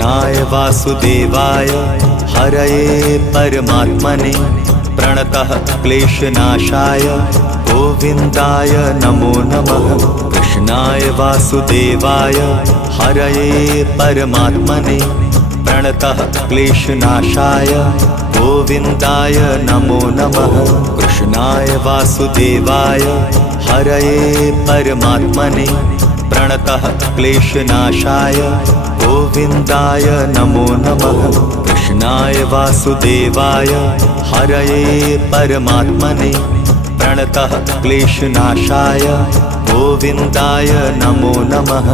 कृष्णाय वासुदेवाय हरये परमात्मने प्रणतः क्लेशनाशाय गोविन्दाय नमो नमः। कृष्णाय वासुदेवाय हरये परमात्मने प्रणतः क्लेशनाशाय गोविन्दाय नमो नमः। कृष्णाय वासुदेवाय हरये परमात्मने प्रणतः क्लेशनाशाय गोविन्दाय नमो नमः। कृष्णाय वासुदेवाय हरये परमात्मने प्रणतः क्लेशनाशाय गोविन्दाय नमो नमः।